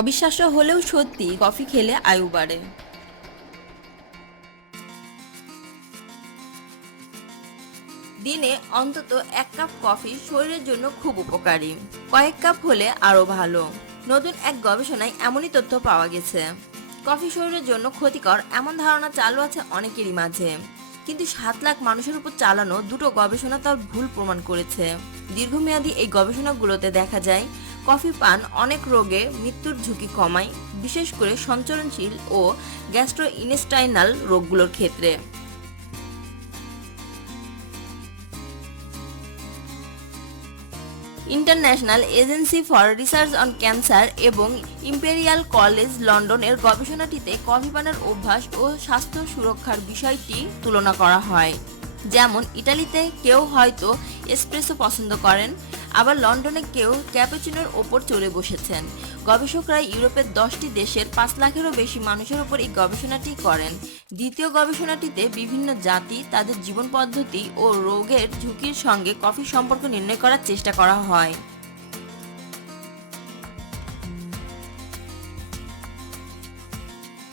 অবিশ্বাস্য হলেও সত্যি কফি খেলে আয়ু বাড়ে। দিনে অন্তত এক কাপ কফি শরীরের জন্য খুব উপকারী। কয়েক কাপ হলে আরও ভালো। নতুন এক গবেষণায় এমনই তথ্য পাওয়া গেছে। কফি শরীরের জন্য ক্ষতিকর এমন ধারণা চালু আছে অনেকেরই মাঝে। কিন্তু সাত লাখ মানুষের উপর চালানো দুটো গবেষণা তার ভুল প্রমাণ করেছে। দীর্ঘমেয়াদী এই গবেষণাগুলোতে দেখা যায়, কফি পান অনেক রোগে মৃত্যুর ঝুঁকি কমায়, বিশেষ করে সঞ্চরণশীল ও গ্যাস্ট্রো ইনেস্টাইনাল রোগগুলোর ক্ষেত্রে। International Agency for Research on Cancer এবং ইম্পেরিয়াল কলেজ লন্ডনের গবেষণাটিতে কফি পানের অভ্যাস ও স্বাস্থ্য সুরক্ষার বিষয়টি তুলনা করা হয়। যেমন ইটালিতে কেউ হয়তো এসপ্রেসো পছন্দ করেন আবার লন্ডনে কেউ ক্যাপেচিনোর ওপর চড়ে বসেছেন। গবেষকরা ইউরোপের দশটি দেশের পাঁচ লাখেরও বেশি মানুষের ওপর এই গবেষণাটি করেন। দ্বিতীয় গবেষণাটিতে বিভিন্ন জাতি, তাদের জীবন পদ্ধতি ও রোগের ঝুঁকির সঙ্গে কফির সম্পর্ক নির্ণয় করার চেষ্টা করা হয়।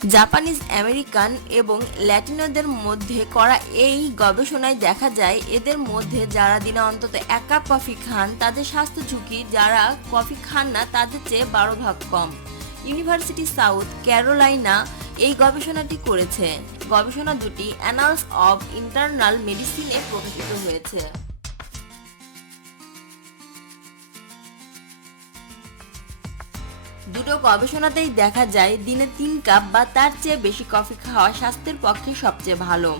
জাপানিজ, আমেরিকান এবং ল্যাটিনোদের মধ্যে করা এই গবেষণায় দেখা যায়, এদের মধ্যে যারা দিনে অন্তত এক কাপ কফি খান, তাদের স্বাস্থ্য ঝুঁকি, যারা কফি খান না, তাদের চেয়ে বারো ভাগ কম। ইউনিভার্সিটি সাউথ ক্যারোলাইনা এই গবেষণাটি করেছে। গবেষণা দুটি অ্যানালস অব ইন্টারনাল মেডিসিনে প্রকাশিত হয়েছে। দুটো গবেষণাতেই দেখা যায়, দিনে তিন কাপ বা তার চেয়ে বেশি কফি খাওয়া স্বাস্থ্যের পক্ষে সবচেয়ে ভালো।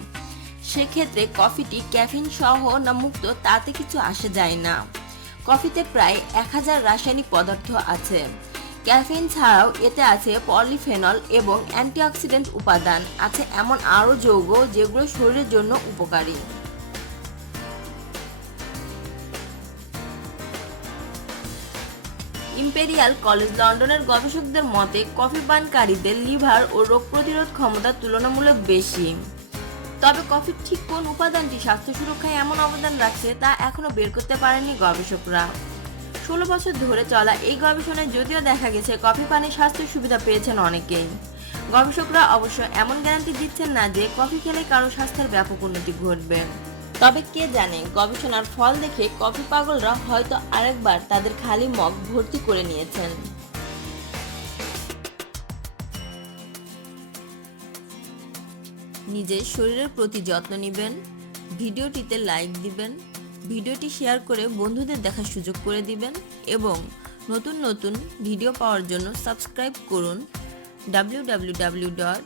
সেক্ষেত্রে কফিটি ক্যাফিন সহ না মুক্ত, তাতে কিছু আসে যায় না। কফিতে প্রায় এক হাজার রাসায়নিক পদার্থ আছে। ক্যাফিন ছাড়াও এতে আছে পলিফেনল এবং অ্যান্টিঅক্সিডেন্ট উপাদান। আছে এমন আরও যৌগ যেগুলো শরীরের জন্য উপকারী। ইম্পেরিয়াল কলেজ লন্ডনের গবেষকদের মতে কফি পানকারীদের লিভার ও রোগ প্রতিরোধ ক্ষমতা তুলনামূলক বেশি। তবে কফির ঠিক কোন উপাদানটি স্বাস্থ্য সুরক্ষায় এমন অবদান রাখছে তা এখনও বের করতে পারেনি গবেষকরা। ষোলো বছর ধরে চলা এই গবেষণায় যদিও দেখা গেছে কফি পানে স্বাস্থ্য সুবিধা পেয়েছেন অনেকেই। গবেষকরা অবশ্য এমন গ্যারান্টি দিচ্ছেন না যে কফি খেলে কারও স্বাস্থ্যের ব্যাপক উন্নতি ঘটবে। তবে কে জানে, গবেষণার ফল দেখে কফি পাগলরা হয়তো আরেকবার তাদের খালি মগ ভর্তি করে নিয়েছেন। নিজের শরীরের প্রতি যত্ন নেবেন, ভিডিওটিতে লাইক দিবেন, ভিডিওটি শেয়ার করে বন্ধুদের দেখার সুযোগ করে দিবেন এবং নতুন নতুন ভিডিও পাওয়ার জন্য সাবস্ক্রাইব করুন W W W dot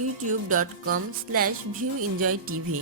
YouTube dot com slash view enjoy TV